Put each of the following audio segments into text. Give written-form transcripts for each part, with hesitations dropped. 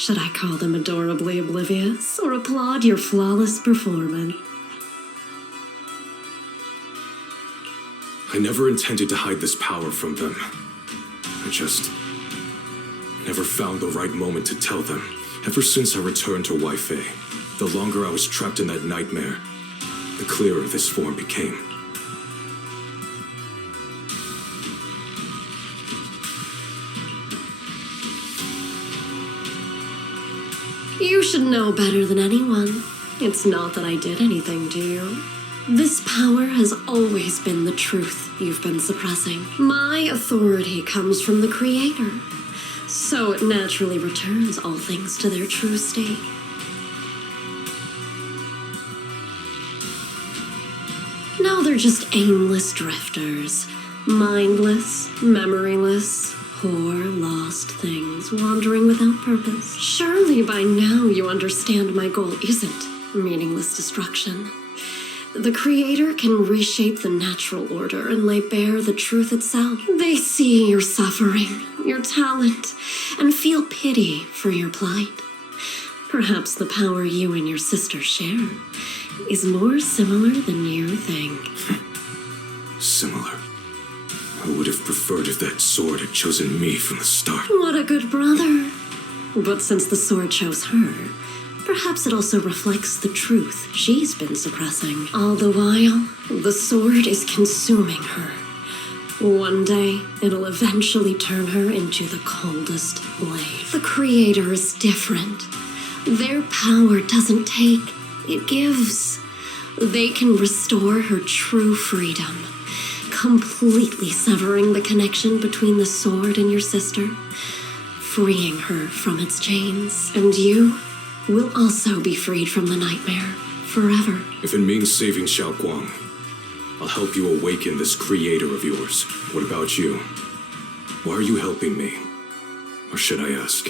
Should I call them adorably oblivious or applaud your flawless performance? I never intended to hide this power from them. I just never found the right moment to tell them. Ever since I returned to Wi-Fi, the longer I was trapped in that nightmare, the clearer this form became. You should know better than anyone. It's not that I did anything to you. This power has always been the truth you've been suppressing. My authority comes from the Creator, so it naturally returns all things to their true state. Now they're just aimless drifters, mindless, memoryless, poor, lost things wandering without purpose. Surely by now you understand my goal isn't meaningless destruction. The Creator can reshape the natural order and lay bare the truth itself. They see your suffering, your talent, and feel pity for your plight. Perhaps the power you and your sister share is more similar than you think. Similar? I would have preferred if that sword had chosen me from the start. What a good brother. But since the sword chose her, perhaps it also reflects the truth she's been suppressing. All the while, the sword is consuming her. One day, it'll eventually turn her into the coldest blade. The Creator is different. Their power doesn't take, it gives. They can restore her true freedom, completely severing the connection between the sword and your sister, freeing her from its chains. And you will also be freed from the nightmare forever. If it means saving Xiao Guang, I'll help you awaken this creator of yours. What about you? Why are you helping me? Or should I ask,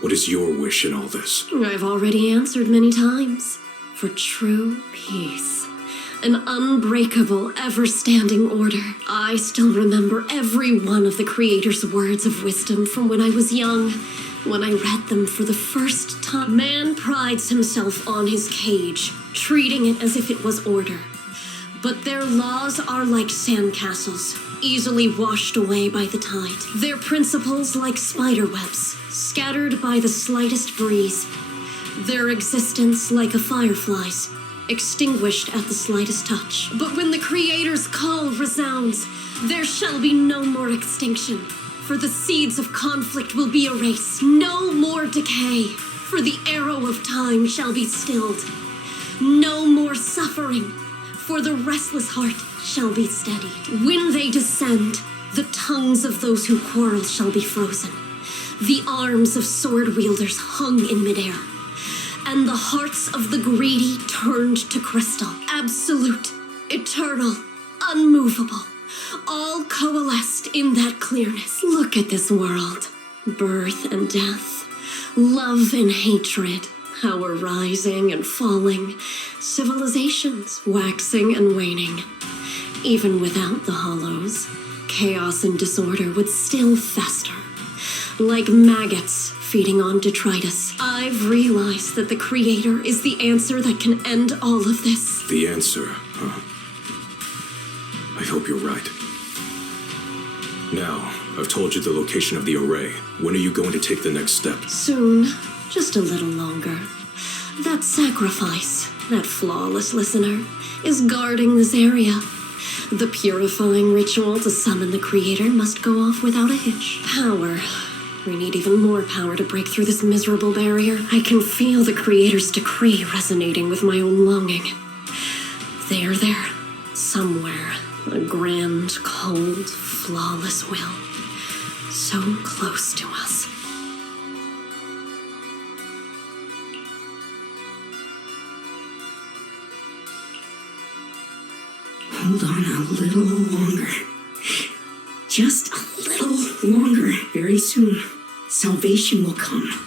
what is your wish in all this? I've already answered many times. For true peace. An unbreakable, ever-standing order. I still remember every one of the Creator's words of wisdom from when I was young, when I read them for the first time. Man prides himself on his cage, treating it as if it was order. But their laws are like sandcastles, easily washed away by the tide. Their principles like spiderwebs, scattered by the slightest breeze. Their existence like a firefly's, extinguished at the slightest touch. But when the Creator's call resounds, there shall be no more extinction, for the seeds of conflict will be erased. No more decay, for the arrow of time shall be stilled. No more suffering, for the restless heart shall be steadied. When they descend, the tongues of those who quarrel shall be frozen, the arms of sword wielders hung in midair, and the hearts of the greedy turned to crystal. Absolute, eternal, unmovable, all coalesced in that clearness. Look at this world. Birth and death, love and hatred, power rising and falling, civilizations waxing and waning. Even without the hollows, chaos and disorder would still fester, like maggots feeding on detritus. I've realized that the Creator is the answer that can end all of this. The answer, huh? I hope you're right. Now, I've told you the location of the array. When are you going to take the next step? Soon. Just a little longer. That sacrifice, that flawless listener, is guarding this area. The purifying ritual to summon the Creator must go off without a hitch. Power. We need even more power to break through this miserable barrier. I can feel the Creator's decree resonating with my own longing. They are there, somewhere. A grand, cold, flawless will. So close to us. Hold on a little longer. Just a little longer. Very soon, salvation will come.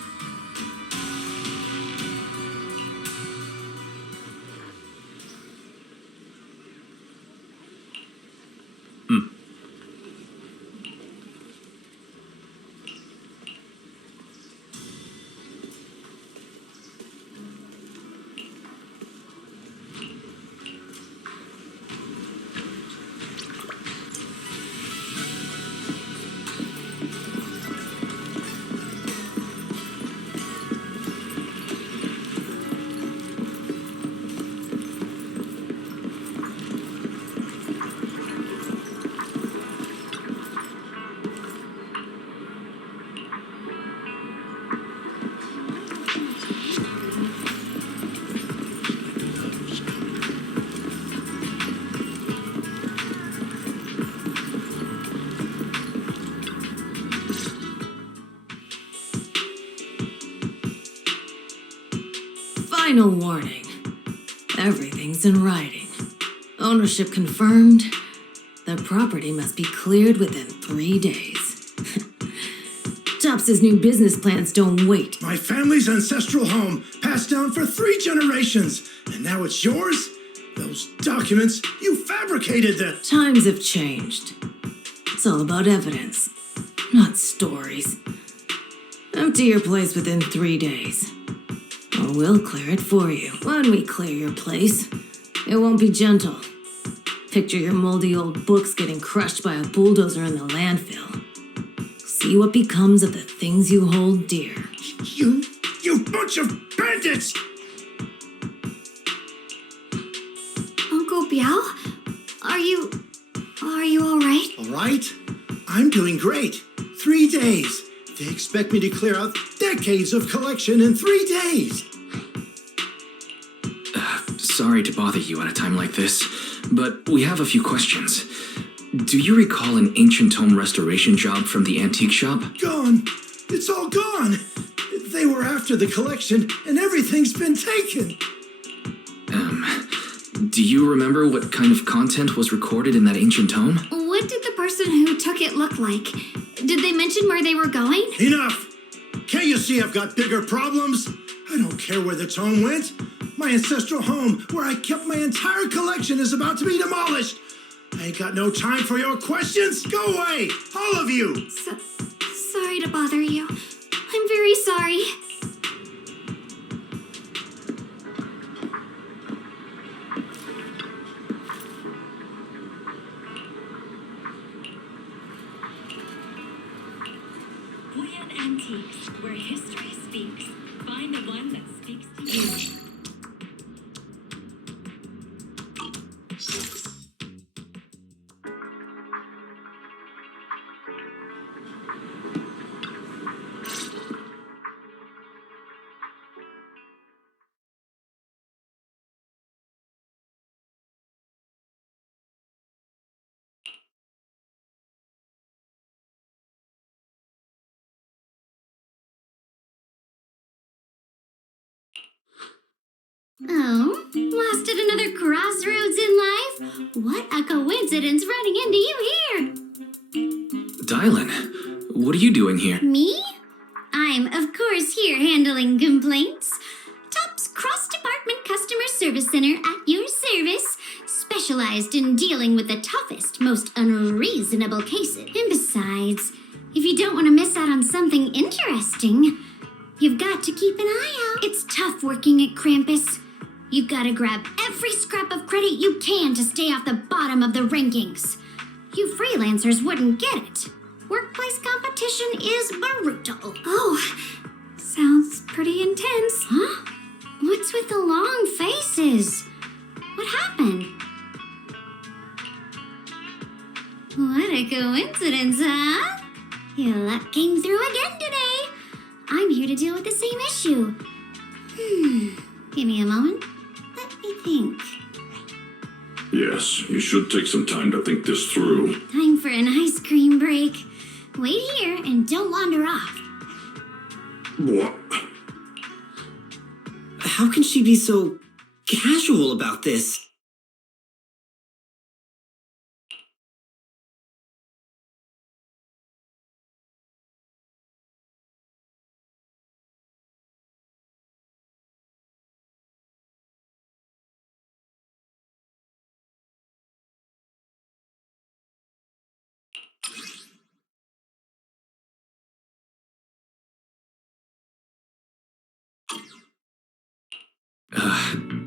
Final warning. Everything's in writing. Ownership confirmed. The property must be cleared within 3 days. Tops's new business plans don't wait. My family's ancestral home, passed down for 3 generations, and now it's yours? Those documents, you fabricated them! Times have changed. It's all about evidence, not stories. Empty your place within 3 days. Or we'll clear it for you. When we clear your place, it won't be gentle. Picture your moldy old books getting crushed by a bulldozer in the landfill. See what becomes of the things you hold dear. You bunch of bandits! Uncle Biao? Are you alright? All right, I'm doing great. 3 days. They expect me to clear out decades of collection in 3 days. Sorry to bother you at a time like this, but we have a few questions. Do you recall an ancient tome restoration job from the antique shop? Gone. It's all gone. They were after the collection, and everything's been taken. Do you remember what kind of content was recorded in that ancient tome? What did the person who took it look like? Did they mention where they were going? Enough! Can't you see I've got bigger problems? I don't care where the tome went. My ancestral home, where I kept my entire collection, is about to be demolished. I ain't got no time for your questions. Go away, all of you! Sorry to bother you. I'm very sorry. Huyan Antiques, where history speaks. Find the one that speaks to you. Oh, lasted another crossroads in life? What a coincidence running into you here! DIALYN, what are you doing here? Me? I'm, of course, here handling complaints. Top's cross-department customer service center at your service, specialized in dealing with the toughest, most unreasonable cases. And besides, if you don't want to miss out on something interesting, you've got to keep an eye out. It's tough working at Krampus. You've got to grab every scrap of credit you can to stay off the bottom of the rankings. You freelancers wouldn't get it. Workplace competition is brutal. Oh, sounds pretty intense. Huh? What's with the long faces? What happened? What a coincidence, huh? Your luck came through again today. I'm here to deal with the same issue. Give me a moment. Let me think. Yes, you should take some time to think this through. Time for an ice cream break. Wait here and don't wander off. What? How can she be so casual about this?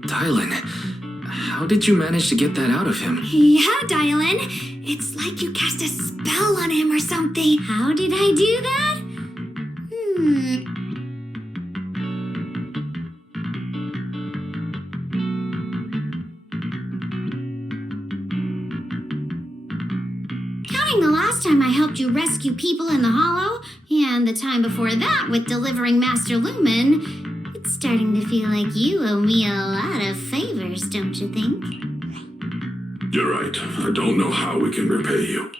DIALYN, how did you manage to get that out of him? Yeah, DIALYN. It's like you cast a spell on him or something. How did I do that? Counting the last time I helped you rescue people in the Hollow, and the time before that with delivering Master Lumen, it's starting to feel like you owe me a lot of favors, don't you think? You're right. I don't know how we can repay you.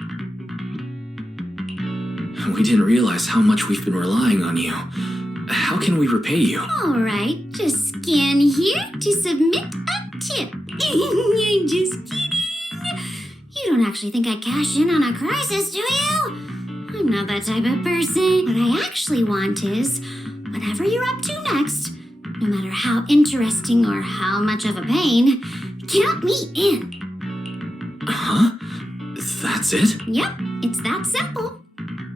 We didn't realize how much we've been relying on you. How can we repay you? Alright, just scan here to submit a tip. Just kidding. You don't actually think I cash in on a crisis, do you? I'm not that type of person. What I actually want is, whatever you're up to next, no matter how interesting or how much of a pain, count me in. Huh? That's it? Yep, it's that simple.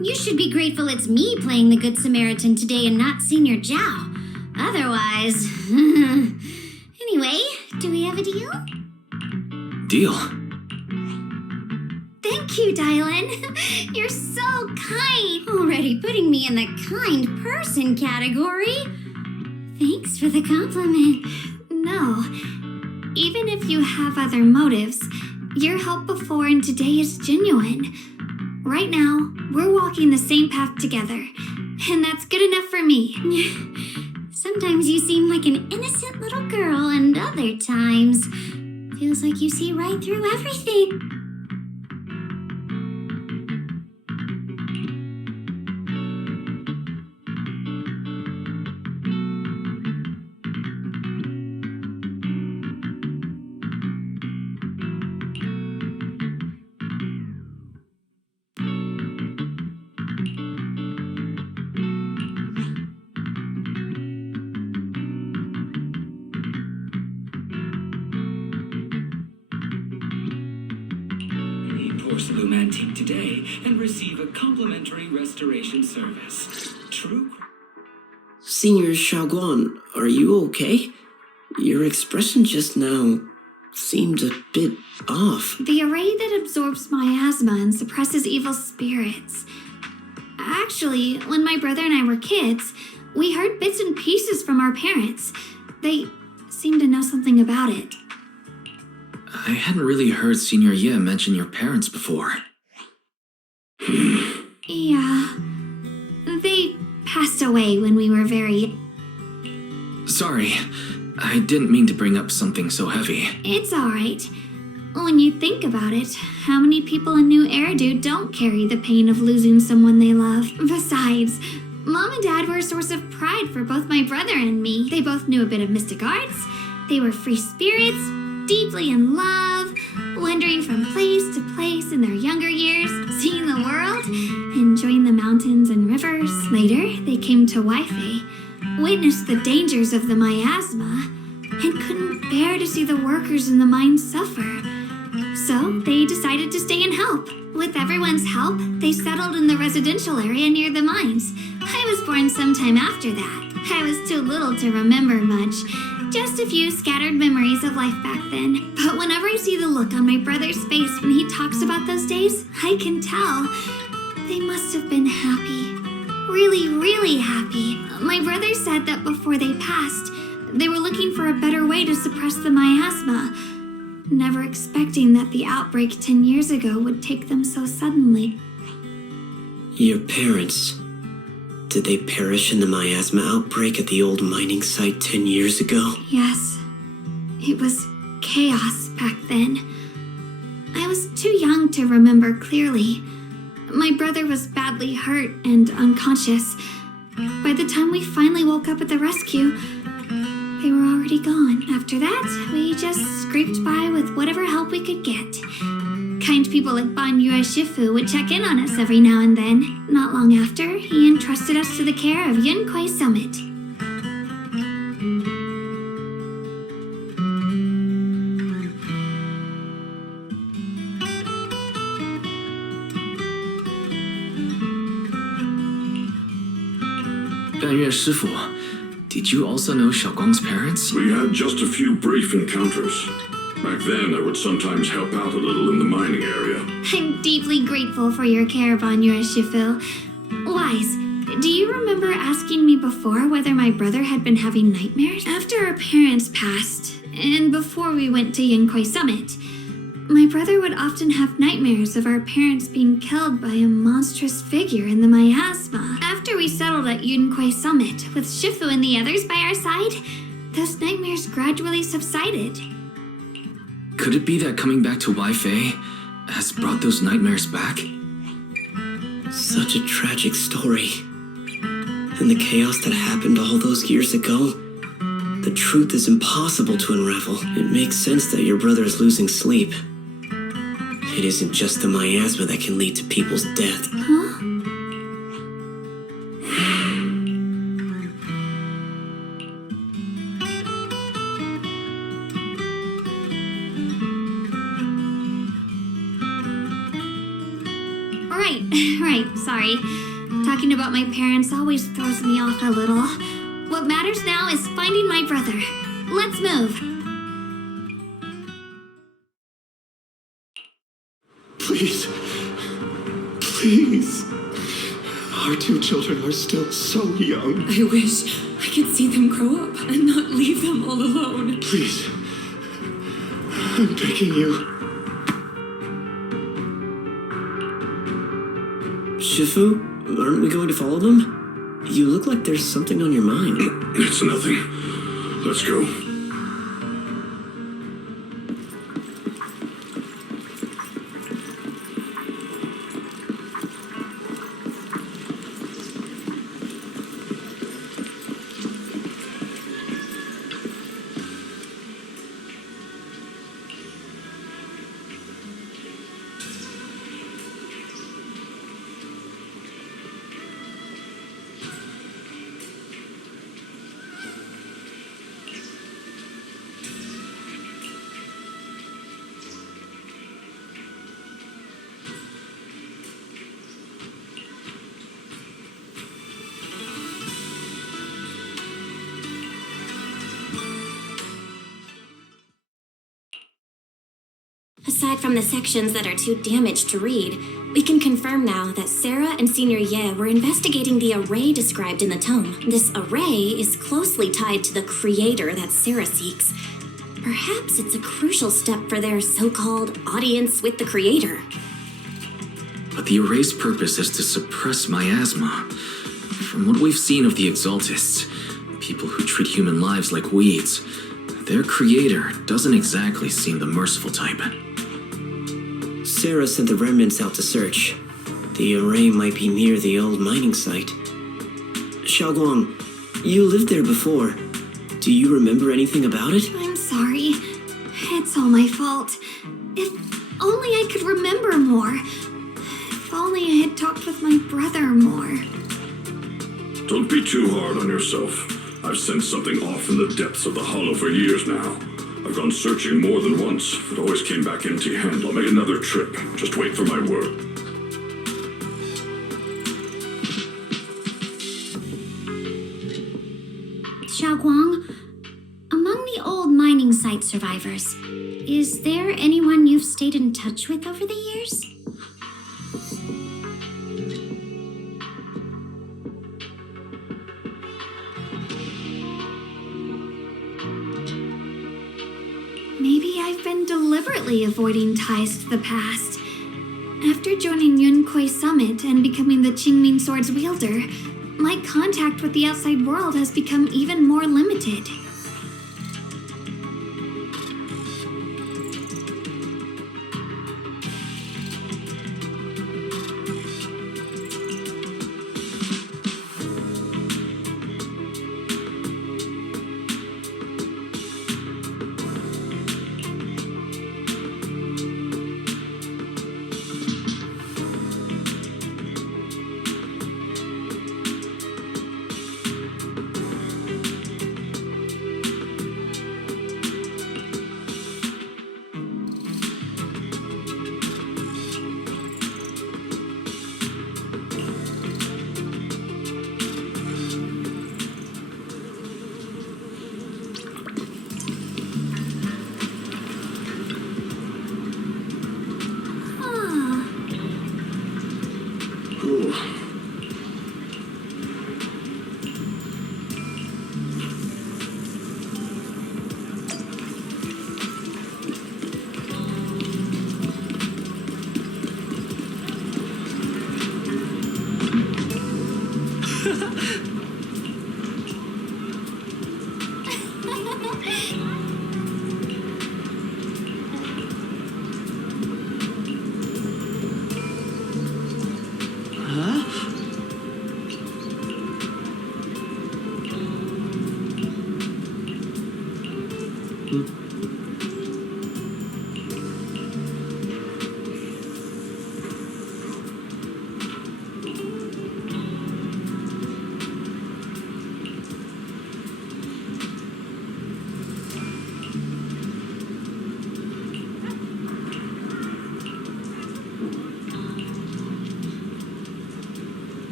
You should be grateful it's me playing the Good Samaritan today and not Senior Zhao. Otherwise... Anyway, do we have a deal? Deal. Thank you, DIALYN. You're so kind. Already putting me in the kind person category. Thanks for the compliment. No, even if you have other motives, your help before and today is genuine. Right now, we're walking the same path together, and that's good enough for me. Sometimes you seem like an innocent little girl, and other times, feels like you see right through everything. Porcelain antique today and receive a complimentary restoration service. True. Senior Xiaoguan, are you okay? Your expression just now seemed a bit off. The array that absorbs miasma and suppresses evil spirits. Actually, when my brother and I were kids, we heard bits and pieces from our parents. They seemed to know something about it. I hadn't really heard Senior Ye mention your parents before. Yeah. They passed away when we were very... Sorry, I didn't mean to bring up something so heavy. It's alright. When you think about it, how many people in New Eridu don't carry the pain of losing someone they love? Besides, Mom and Dad were a source of pride for both my brother and me. They both knew a bit of mystic arts. They were free spirits, deeply in love, wandering from place to place in their younger years, seeing the world, enjoying the mountains and rivers. Later, they came to Waifei, witnessed the dangers of the miasma, and couldn't bear to see the workers in the mines suffer. So they decided to stay and help. With everyone's help, they settled in the residential area near the mines. I was born sometime after that. I was too little to remember much. Just a few scattered memories of life back then. But whenever I see the look on my brother's face when he talks about those days, I can tell they must have been happy. Really, really happy. My brother said that before they passed, they were looking for a better way to suppress the miasma, never expecting that the outbreak 10 years ago would take them so suddenly. Your parents, did they perish in the miasma outbreak at the old mining site 10 years ago? Yes. It was chaos back then. I was too young to remember clearly. My brother was badly hurt and unconscious. By the time we finally woke up at the rescue, they were already gone. After that, we just scraped by with whatever help we could get. Kind people like Ban Yue Shifu would check in on us every now and then. Not long after, he entrusted us to the care of Yunquai Summit. Ban Yue Shifu, did you also know Xiaoguang's parents? We had just a few brief encounters. Back then, I would sometimes help out a little in the mining area. I'm deeply grateful for your care, Ban Yue Shifu. Wise, do you remember asking me before whether my brother had been having nightmares? After our parents passed, and before we went to Yunquai Summit, my brother would often have nightmares of our parents being killed by a monstrous figure in the miasma. After we settled at Yunquai Summit, with Shifu and the others by our side, those nightmares gradually subsided. Could it be that coming back to Waifei has brought those nightmares back? Such a tragic story. In the chaos that happened all those years ago, the truth is impossible to unravel. It makes sense that your brother is losing sleep. It isn't just the miasma that can lead to people's death. Huh? Right, sorry. Talking about my parents always throws me off a little. What matters now is finding my brother. Let's move. Please. Please. Our two children are still so young. I wish I could see them grow up and not leave them all alone. Please. I'm begging you. Shifu, aren't we going to follow them? You look like there's something on your mind. It's nothing. Let's go. Aside from the sections that are too damaged to read, we can confirm now that Sarah and Senior Ye were investigating the array described in the tome. This array is closely tied to the creator that Sarah seeks. Perhaps it's a crucial step for their so-called audience with the creator. But the array's purpose is to suppress miasma. From what we've seen of the Exaltists, people who treat human lives like weeds, their creator doesn't exactly seem the merciful type. Sarah sent the remnants out to search. The array might be near the old mining site. Xiaoguang, you lived there before. Do you remember anything about it? I'm sorry. It's all my fault. If only I could remember more. If only I had talked with my brother more. Don't be too hard on yourself. I've sensed something off in the depths of the hollow for years now. I've gone searching more than once, but always came back empty-handed. I'll make another trip. Just wait for my word. Xiaoguang, among the old mining site survivors, is there anyone you've stayed in touch with over the years? Maybe I've been deliberately avoiding ties to the past. After joining Yunkuei Summit and becoming the Qingming Sword's wielder, my contact with the outside world has become even more limited.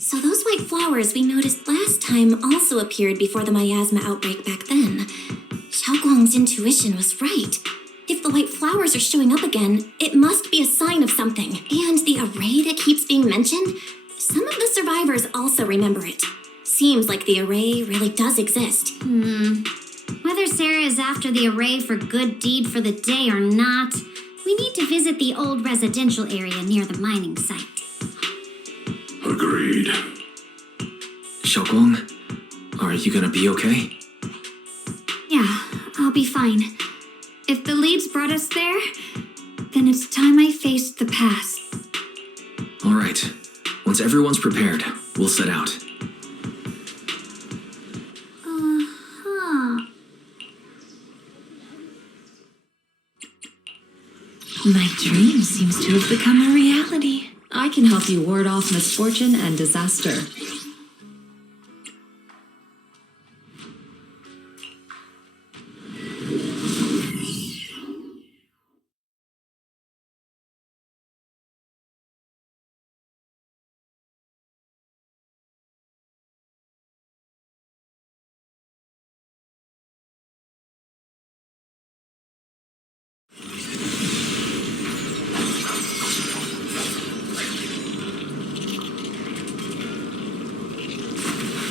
So those white flowers we noticed last time also appeared before the miasma outbreak back then. Xiaoguang's intuition was right. If the white flowers are showing up again, it must be a sign of something. And the array that keeps being mentioned, some of the survivors also remember it. Seems like the array really does exist. Whether Sarah is after the array for good deed for the day or not, we need to visit the old residential area near the mining site. Agreed. Xiaoguang, are you gonna be okay? Yeah, I'll be fine. If the leads brought us there, then it's time I faced the past. All right. Once everyone's prepared, we'll set out. My dream seems to have become a reality. I can help you ward off misfortune and disaster.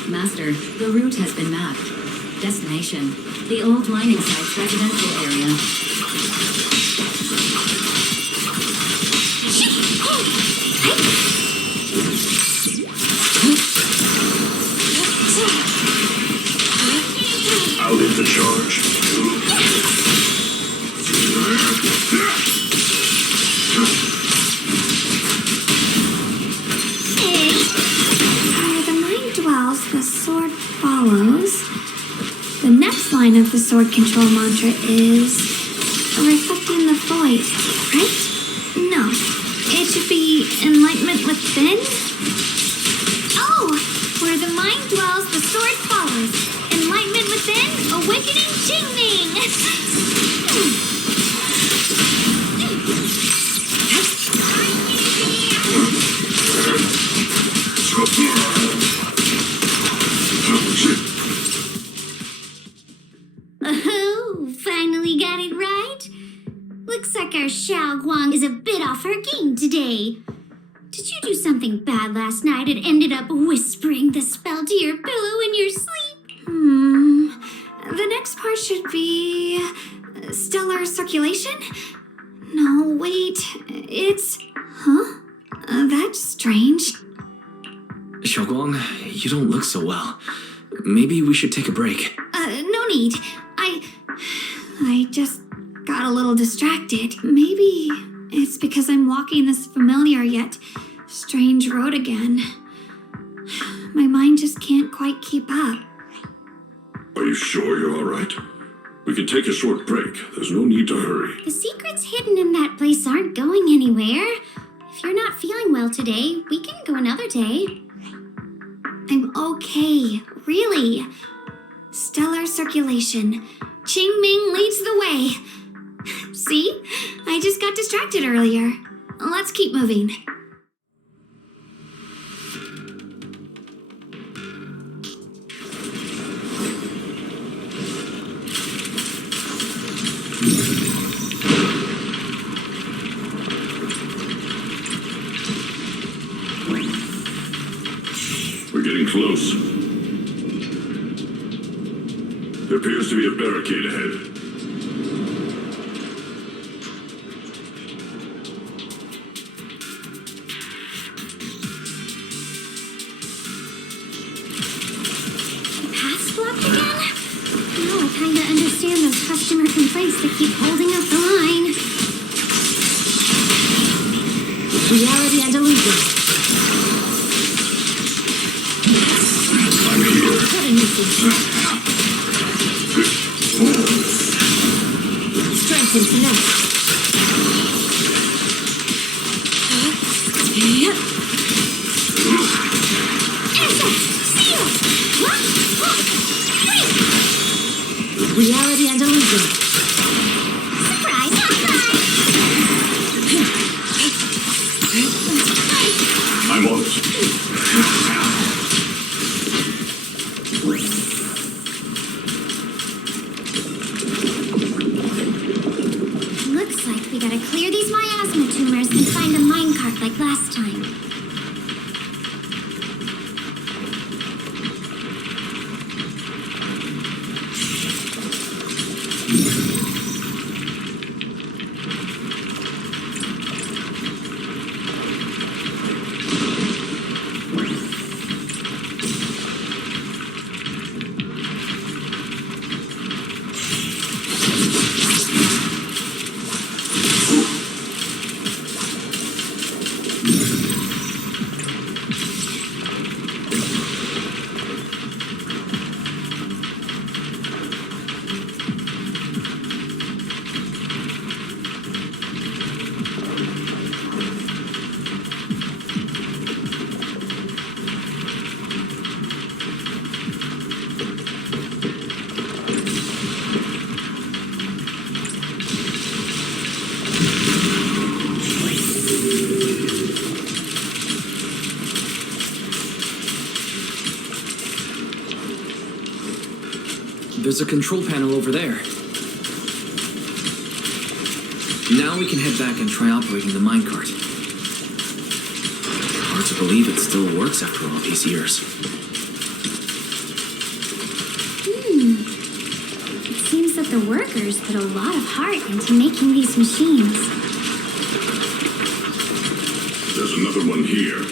Master, the route has been mapped. Destination, the old mining site's residential area. I'll lead the charge. Where the mind dwells, the sword follows. The next line of the sword control mantra is reflecting the void, right? No, it should be enlightenment within. Oh, where the mind dwells, the sword follows. Enlightenment within, awakening Jingming. Oh, finally got it right. Looks like our Xiaoguang is a bit off her game today. Did you do something bad last night and ended up whispering the spell to your pillow in your sleep? The next part should be stellar circulation? No, wait, it's... Huh? That's strange. Xiaoguang, you don't look so well. Maybe we should take a break. No need. I just got a little distracted. Maybe it's because I'm walking this familiar yet strange road again. My mind just can't quite keep up. Are you sure you're all right? We can take a short break. There's no need to hurry. The secrets hidden in that place aren't going anywhere. If you're not feeling well today, we can go another day. I'm okay, really. Stellar circulation. Qing Ming leads the way. See? I just got distracted earlier. Let's keep moving. We're getting close. There appears to be a barricade ahead. Paths blocked again? Now I kinda understand those customer complaints that keep holding up the line. Reality and illusion. I'm here. Putting you through. Strength and finesse. Reality and illusion. Surprise, I'm on it. Looks like we gotta clear these miasma tumors and find a minecart like last time. There's a control panel over there. Now we can head back and try operating the minecart. Hard to believe it still works after all these years. It seems that the workers put a lot of heart into making these machines. There's another one here.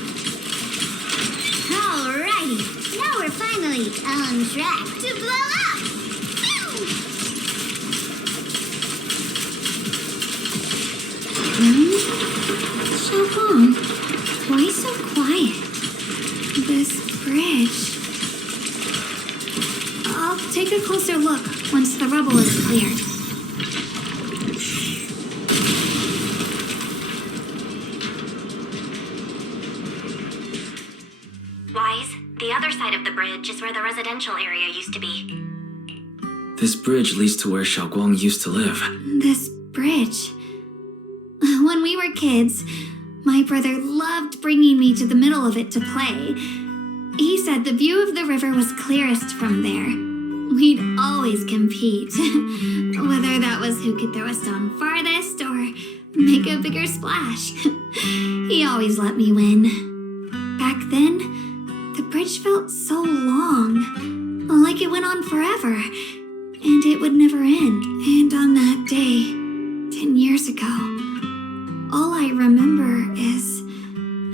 Alrighty, now we're finally on track to blow up! Xiaoguang, why so quiet? This bridge. I'll take a closer look once the rubble is cleared. Wise, the other side of the bridge is where the residential area used to be. This bridge leads to where Xiaoguang used to live. This bridge. When we were kids, my brother loved bringing me to the middle of it to play. He said the view of the river was clearest from there. We'd always compete, whether that was who could throw a stone farthest or make a bigger splash. He always let me win. Back then, the bridge felt so long, like it went on forever, and it would never end. And on that day, 10 years ago, all I remember is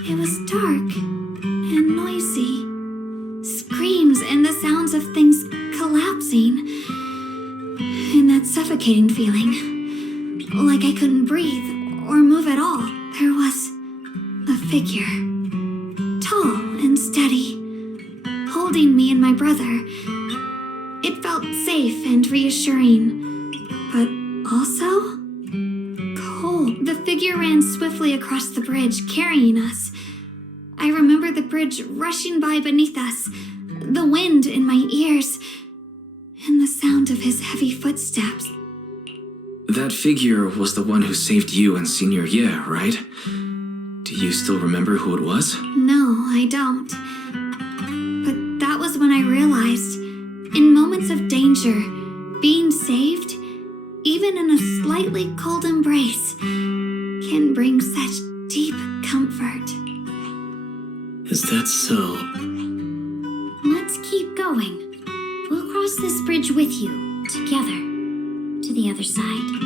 it was dark and noisy. Screams and the sounds of things collapsing. And that suffocating feeling. Like I couldn't breathe or move at all. There was a figure. Tall and steady. Holding me and my brother. It felt safe and reassuring. but also cold. The figure ran swiftly across the bridge, carrying us. I remember the bridge rushing by beneath us, the wind in my ears, and the sound of his heavy footsteps. That figure was the one who saved you and Senior Ye, right? Do you still remember who it was? No, I don't. But that was when I realized, in moments of danger, being saved, even in a slightly cold embrace, can bring such deep comfort. Is that so? Let's keep going. We'll cross this bridge with you, together, to the other side.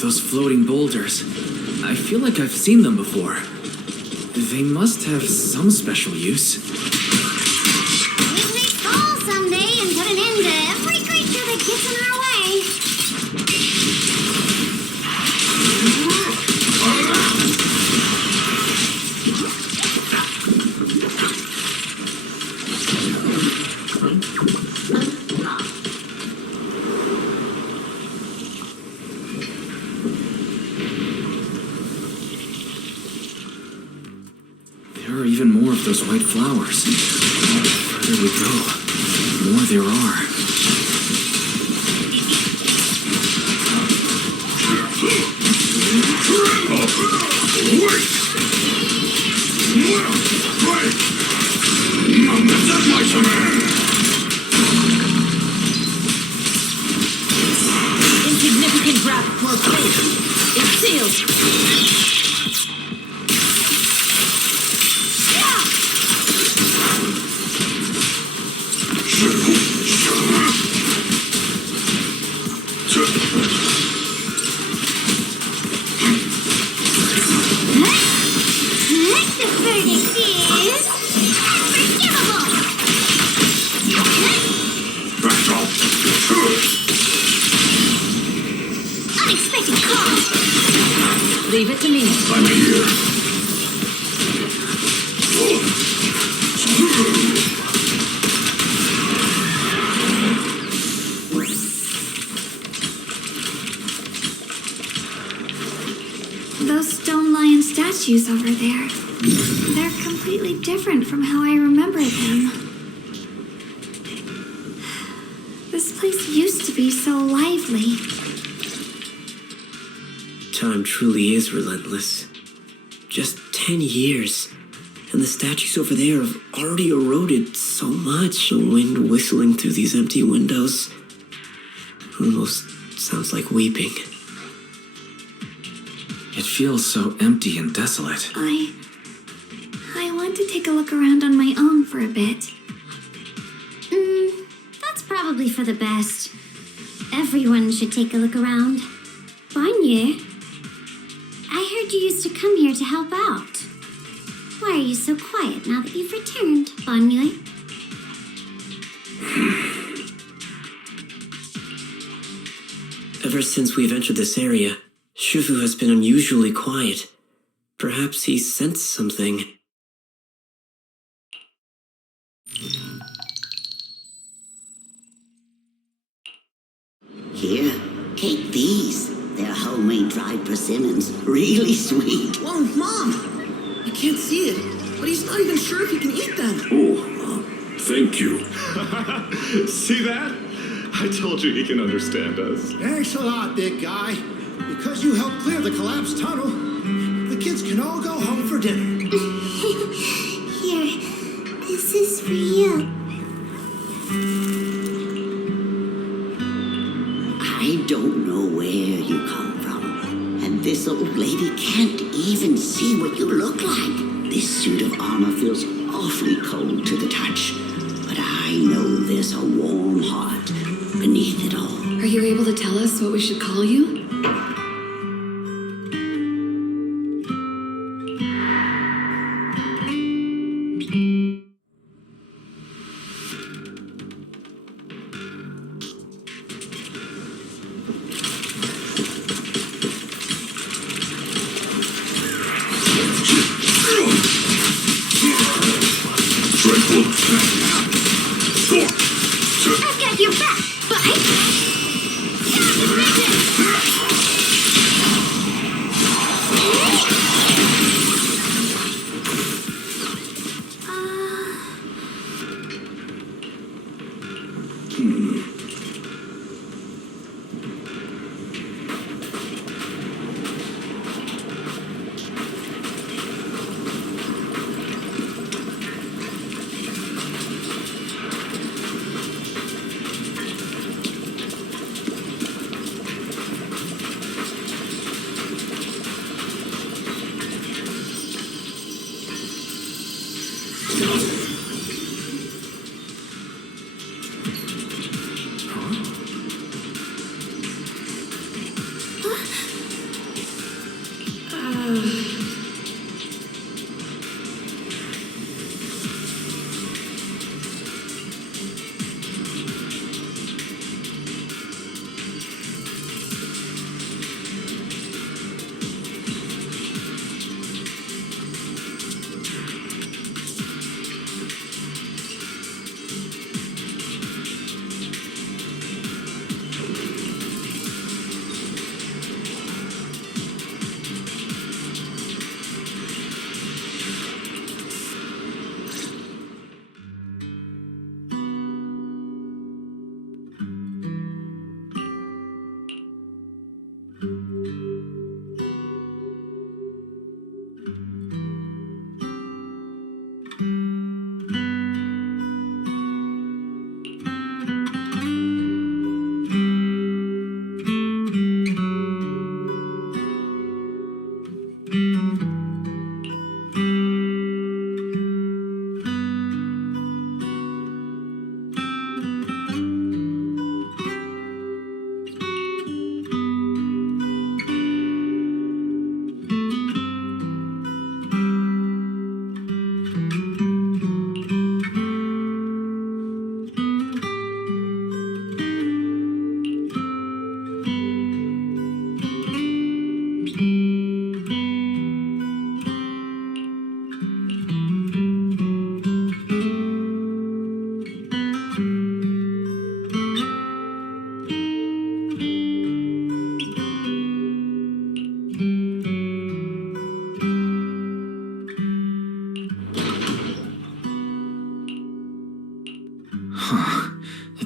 Those floating boulders. I feel like I've seen them before. They must have some special use. We may fall someday and put an end to every creature that gets in our way. There are even more of those white flowers. The further we go, the more there are. Insignificant draft more place. It's sealed. The verdict is unforgivable. Unexpected call. Leave it to me. I'm here. Those stone lion statues over there, they're completely different from how I remember them. This place used to be so lively. Time truly is relentless. Just 10 years, and the statues over there have already eroded so much. The wind whistling through these empty windows almost sounds like weeping. It feels so empty and desolate. I want to take a look around on my own for a bit. That's probably for the best. Everyone should take a look around. Banya, I heard you used to come here to help out. Why are you so quiet now that you've returned, Banya? Ever since we've entered this area, Shifu has been unusually quiet. Perhaps he sensed something. Here, take these. They're homemade dried persimmons. Really sweet. Whoa, Mom! I can't see it, but he's not even sure if he can eat them. Oh, thank you. See that? I told you he can understand us. Thanks a lot, big guy. Because you helped clear the collapsed tunnel, the kids can all go home for dinner. Here, this is for you. I don't know where you come from, and this old lady can't even see what you look like. This suit of armor feels awfully cold to the touch, but I know there's a warm heart beneath it all. Are you able to tell us what we should call you? I've got your back, bud.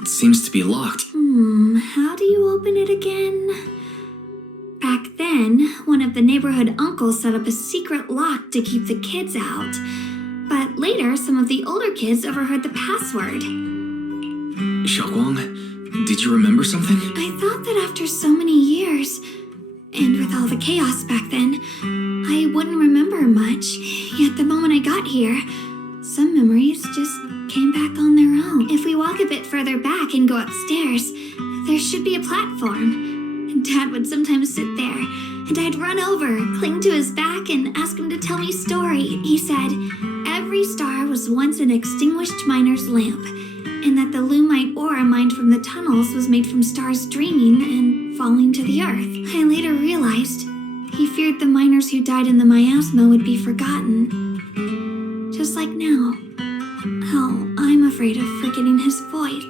Seems to be locked. How do you open it again? Back then, one of the neighborhood uncles set up a secret lock to keep the kids out. But later, some of the older kids overheard the password. Xiaoguang, did you remember something? I thought that after so many years, and with all the chaos back then, I wouldn't remember much. Yet the moment I got here, some memories just came back on their own. If we walk a bit further back and go upstairs, there should be a platform. And Dad would sometimes sit there, and I'd run over, cling to his back, and ask him to tell me a story. He said, every star was once an extinguished miner's lamp, and that the lumite aura mined from the tunnels was made from stars dreaming and falling to the earth. I later realized he feared the miners who died in the miasma would be forgotten. Just like now. How I'm afraid of forgetting his voice.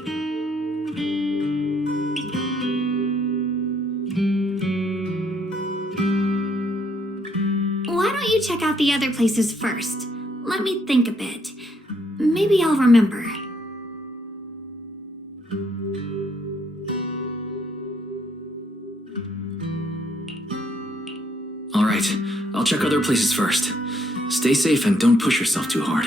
Why don't you check out the other places first? Let me think a bit. Maybe I'll remember. All right, I'll check other places first. Stay safe and don't push yourself too hard.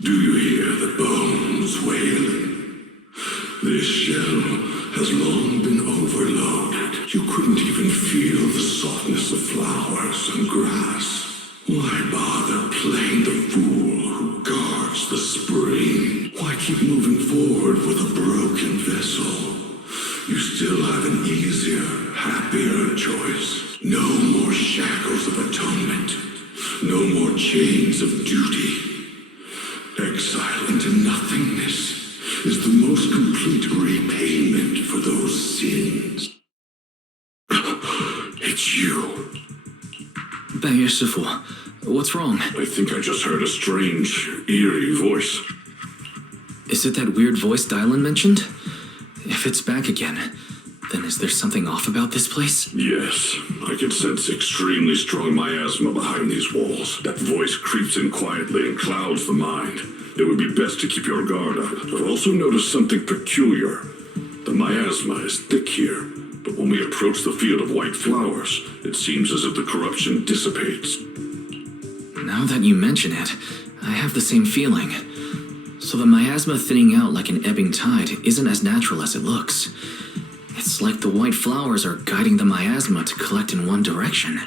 Do you hear the bones wailing? This shell has long been overloaded. You couldn't even feel the softness of flowers and grass. Why bother playing the fool who guards the spring? Why keep moving forward with a broken vessel? You still have an easier, happier choice. No more shackles of atonement. No more chains of duty. Exile into nothingness is the most complete repayment for those sins. It's you. 半月师傅, what's wrong? I think I just heard a strange, eerie voice. Is it that weird voice DIALYN mentioned? If it's back again, then is there something off about this place? Yes, I can sense extremely strong miasma behind these walls. That voice creeps in quietly and clouds the mind. It would be best to keep your guard up. I've also noticed something peculiar. The miasma is thick here, but when we approach the field of white flowers, it seems as if the corruption dissipates. Now that you mention it, I have the same feeling. So the miasma thinning out like an ebbing tide isn't as natural as it looks. It's like the white flowers are guiding the miasma to collect in one direction.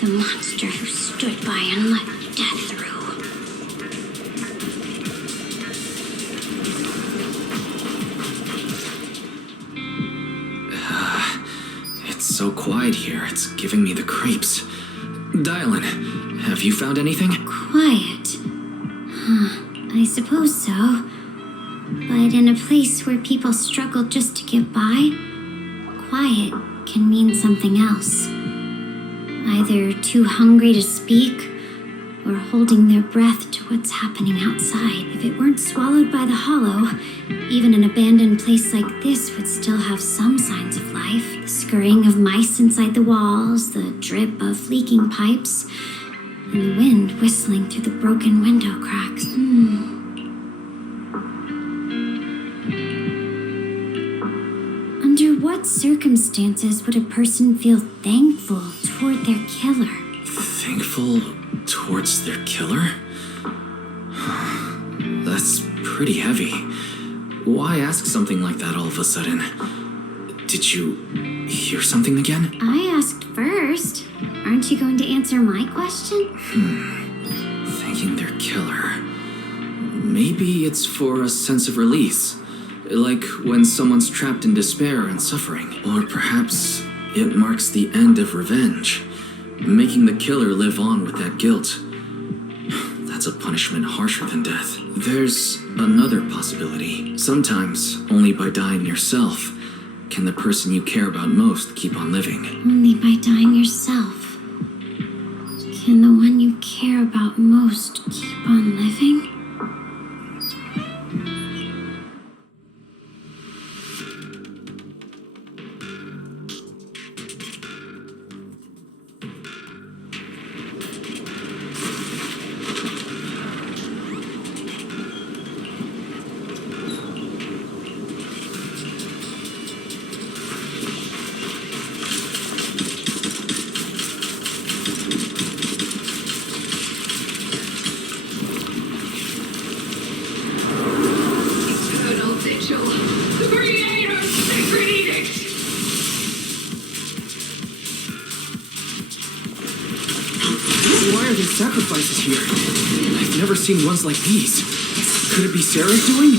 The monster who stood by and let death through. It's so quiet here, it's giving me the creeps. DIALYN, have you found anything? Quiet. I suppose so. But in a place where people struggle just to get by, quiet can mean something else. Either too hungry to speak, or holding their breath to what's happening outside. If it weren't swallowed by the hollow, even an abandoned place like this would still have some signs of life. The scurrying of mice inside the walls, the drip of leaking pipes, and the wind whistling through the broken window cracks. Under what circumstances would a person feel thankful toward their killer? Thankful towards their killer? That's pretty heavy. Why ask something like that all of a sudden? Did you hear something again? I asked first. Aren't you going to answer my question? Thanking their killer. Maybe it's for a sense of release. Like when someone's trapped in despair and suffering. Or perhaps it marks the end of revenge, making the killer live on with that guilt. That's a punishment harsher than death. There's another possibility. Sometimes, only by dying yourself, can the person you care about most keep on living. Only by dying yourself can the one you care about most keep on living? Why are there sacrifices here? I've never seen ones like these. Could it be Sarah's doing?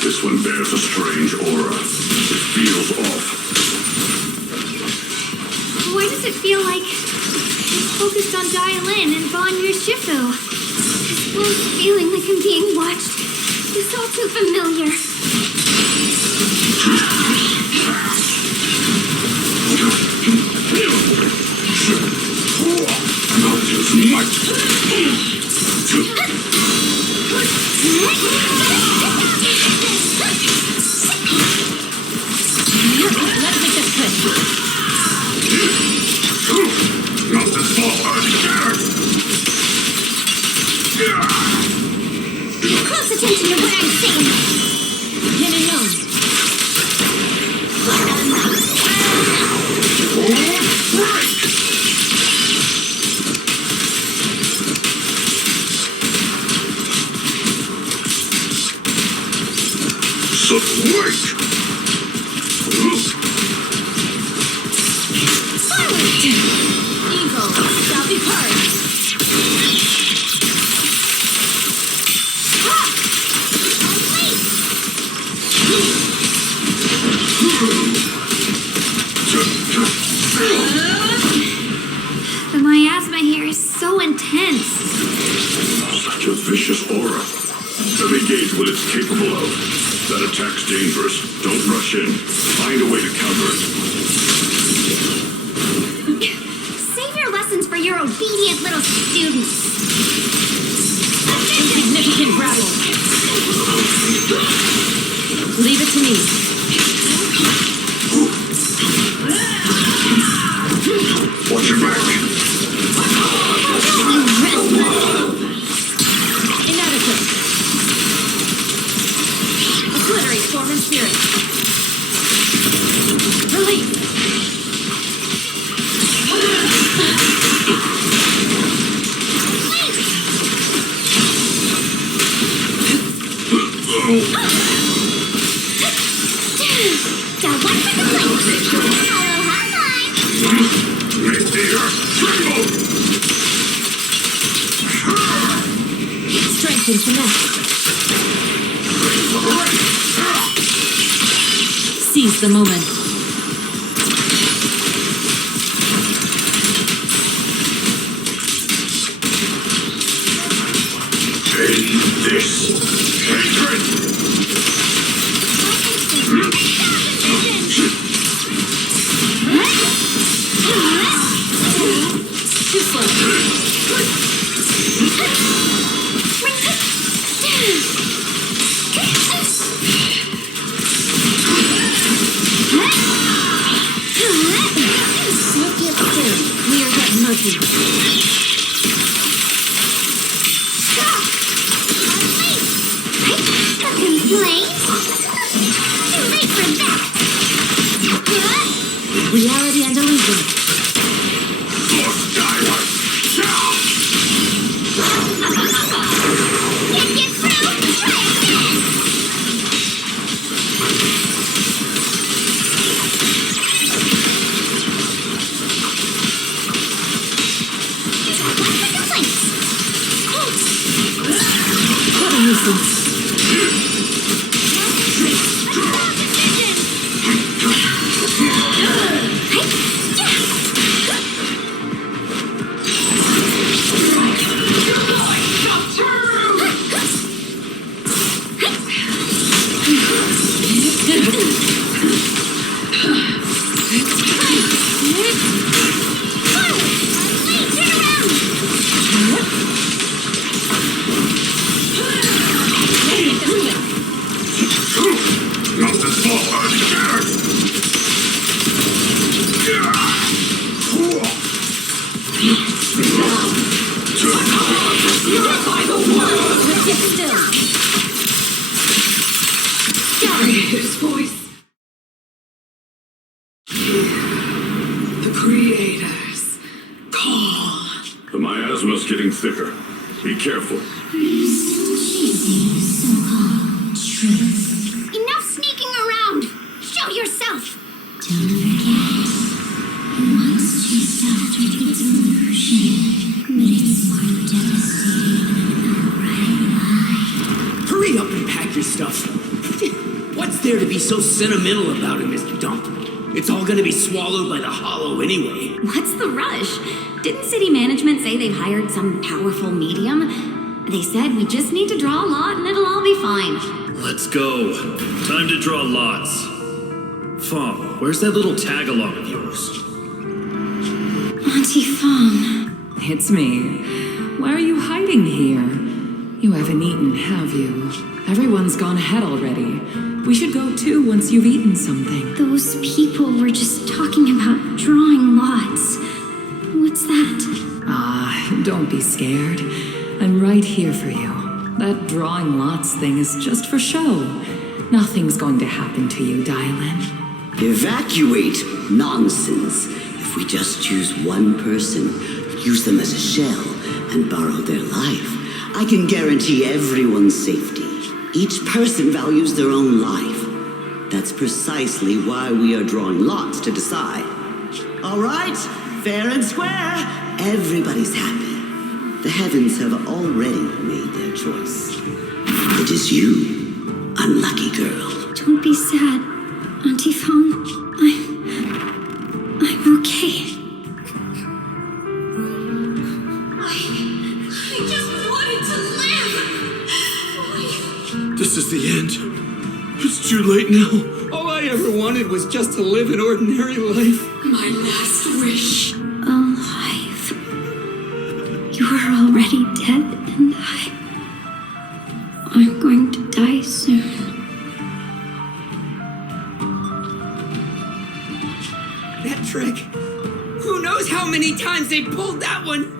This one bears a strange aura. It feels off. Why does it feel like it's focused on DIALYN and Bon Shifu? This feeling like I'm being watched is all too familiar. Not as much. Let's make this quick. Not this far. Close attention to what I'm saying. Pin and load. Wait! Eagle, shall be purged. The miasma here is so intense. Such a vicious aura. Let me gauge what it's capable of. That attack's dangerous. Don't rush in. Find a way to counter it. Save your lessons for your obedient little students. Insignificant rabble. Leave it to me. Watch your back. Inadequate. Obliterate form and spirit. Release. Got one for the plate. Hello, high five. Strength and finesse. Seize the moment. End this hatred. Too slow. Safety up still. We are at mercy. Stop! Complaint? Too late for that. Reality and illusion. Can't get through? Try again! What a nuisance. Not this far. Get still. His voice. The creators call. The miasma's getting thicker. Be careful. Enough sneaking around! Show yourself! Don't forget, once chased after its illusion, but it's more devastating than a red light. Hurry up and pack your stuff. What's there to be so sentimental about it, Mr. Dump? It's all gonna be swallowed by the hollow anyway. What's the rush? Didn't city management say they've hired some powerful medium? They said we just need to draw a lot and it'll all be fine. Let's go. Time to draw lots. Fong, where's that little tag-along of yours? Auntie Fong. It's me. Why are you hiding here? You haven't eaten, have you? Everyone's gone ahead already. We should go too once you've eaten something. Those people were just talking about drawing lots. What's that? Don't be scared. I'm right here for you. That drawing lots thing is just for show. Nothing's going to happen to you, DIALYN. Evacuate? Nonsense. If we just choose one person, use them as a shell, and borrow their life, I can guarantee everyone's safety. Each person values their own life. That's precisely why we are drawing lots to decide. All right, fair and square. Everybody's happy. The heavens have already made their choice. It is you, unlucky girl. Don't be sad, Auntie Fong. I'm okay. I just wanted to live. This is the end. It's too late now. All I ever wanted was just to live an ordinary life. My last wish. Alive. You are already dead, and I'm going to die soon. That trick. Who knows how many times they pulled that one?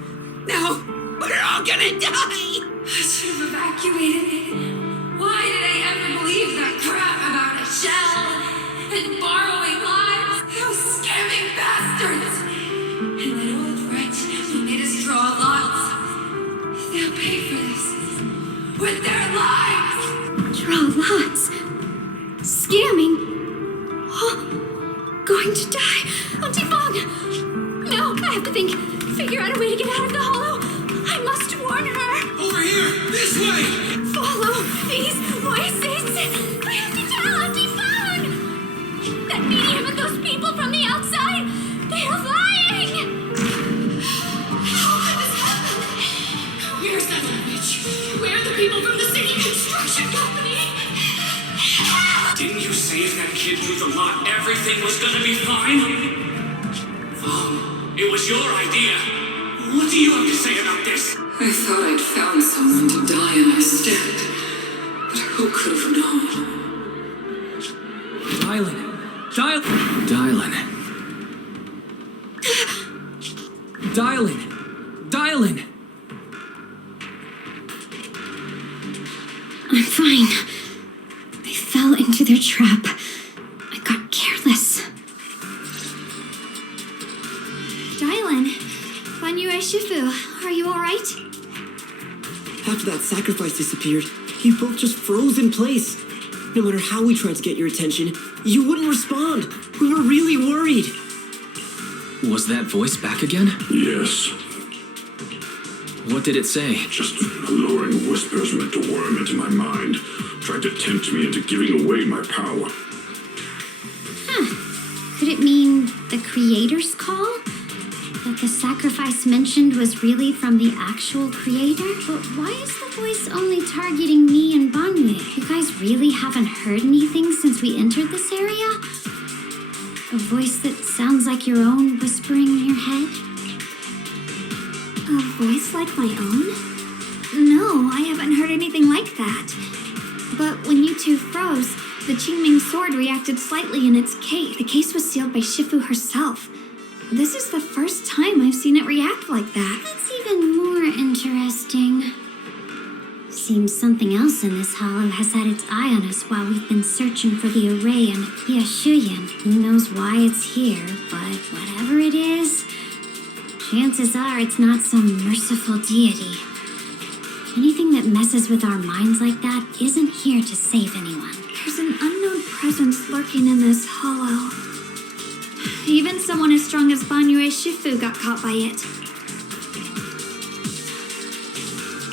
Now, we're all gonna die! I should have evacuated. Why did I ever believe that crap about a shell and borrowing lives? Those scamming bastards! And that old wretch who made us draw lots. They'll pay for this with their lives! Draw lots. Scamming. Oh, going to die. Auntie Fong! No, I have to figure out a way to get out of the hollow. I must warn her. Over here! This way! Follow these voices. I have to tell Auntie Fong. That medium and those people from the outside, they are lying. How could this happen? Where's that witch? Where are the people from the city construction company? Didn't you say if that kid drew the lot, everything was gonna be fine? It was your idea. What do you have to say about this? I thought I'd found someone to die in our stead. But who could have known? DIALYN. I'm fine. I fell into their trap. I got careless. DIALYN, Banyue Shifu, are you alright? After that sacrifice disappeared, you both just froze in place. No matter how we tried to get your attention, you wouldn't respond. We were really worried. Was that voice back again? Yes. What did it say? Just alluring whispers meant to worm into my mind. Tried to tempt me into giving away my power. Could it mean the creator's call? That the sacrifice mentioned was really from the actual creator? But why is the voice only targeting me and Banyue? You guys really haven't heard anything since we entered this area? A voice that sounds like your own whispering in your head? A voice like my own? No, I haven't heard anything like that. But when you two froze, the Qingming sword reacted slightly in its case. The case was sealed by Shifu herself. This is the first time I've seen it react like that. That's even more interesting. Seems something else in this hollow has had its eye on us while we've been searching for the array in Yashuyan. Who knows why it's here, but whatever it is, chances are it's not some merciful deity. Anything that messes with our minds like that isn't here to save anyone. There's an unknown presence lurking in this hollow. Even someone as strong as Banyue Shifu got caught by it.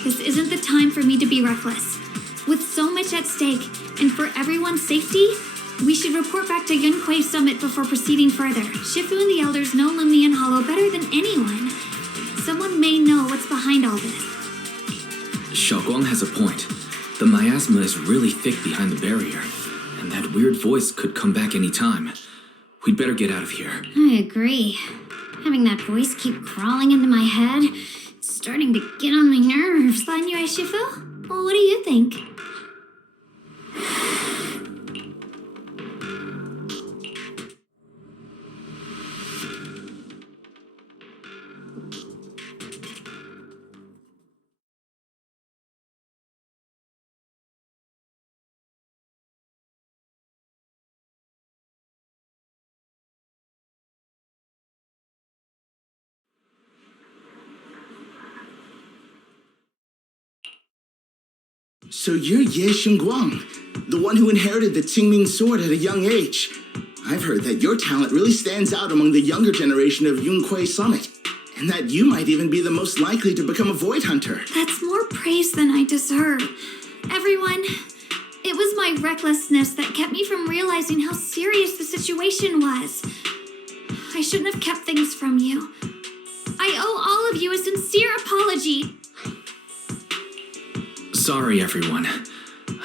This isn't the time for me to be reckless. With so much at stake, and for everyone's safety, we should report back to Yunquei Summit before proceeding further. Shifu and the elders know Lumian Hollow better than anyone. Someone may know what's behind all this. Xiaoguang has a point. The miasma is really thick behind the barrier. And that weird voice could come back any time. We'd better get out of here. I agree. Having that voice keep crawling into my head, it's starting to get on my nerves. Anyway, Shifu? Well, what do you think? So you're Ye Xingguang, the one who inherited the Qingming sword at a young age. I've heard that your talent really stands out among the younger generation of Yunque Summit, and that you might even be the most likely to become a Void Hunter. That's more praise than I deserve. Everyone, it was my recklessness that kept me from realizing how serious the situation was. I shouldn't have kept things from you. I owe all of you a sincere apology. Sorry, everyone.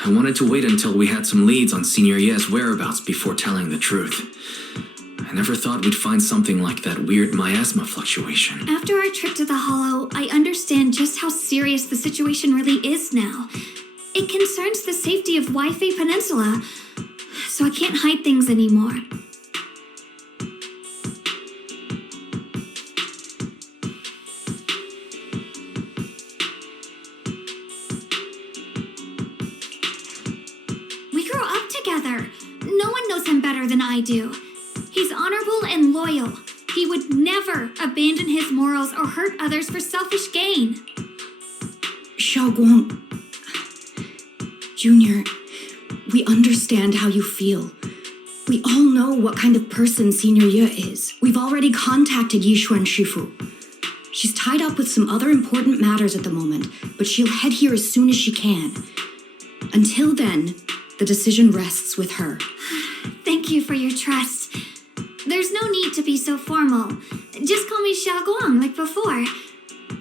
I wanted to wait until we had some leads on Senior Ye's whereabouts before telling the truth. I never thought we'd find something like that weird miasma fluctuation. After our trip to the Hollow, I understand just how serious the situation really is now. It concerns the safety of Wi-Fi Peninsula, so I can't hide things anymore. No one knows him better than I do. He's honorable and loyal. He would never abandon his morals or hurt others for selfish gain. Xiaoguang, Junior, we understand how you feel. We all know what kind of person Senior Ye is. We've already contacted Yishuan Shifu. She's tied up with some other important matters at the moment, but she'll head here as soon as she can. Until then, the decision rests with her. Thank you for your trust. There's no need to be so formal. Just call me Xiaoguang like before.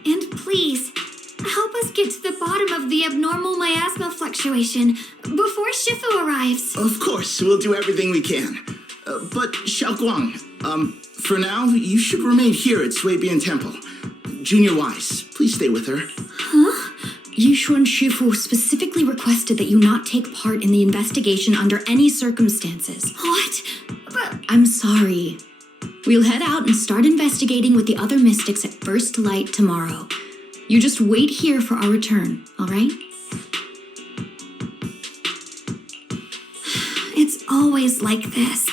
And please, help us get to the bottom of the abnormal miasma fluctuation before Shifu arrives. Of course, we'll do everything we can. But Xiaoguang, for now, you should remain here at Suibian Temple. Junior Wise, please stay with her. Huh? Yishuan Shifu specifically requested that you not take part in the investigation under any circumstances. What? But I'm sorry. We'll head out and start investigating with the other mystics at first light tomorrow. You just wait here for our return, all right? It's always like this.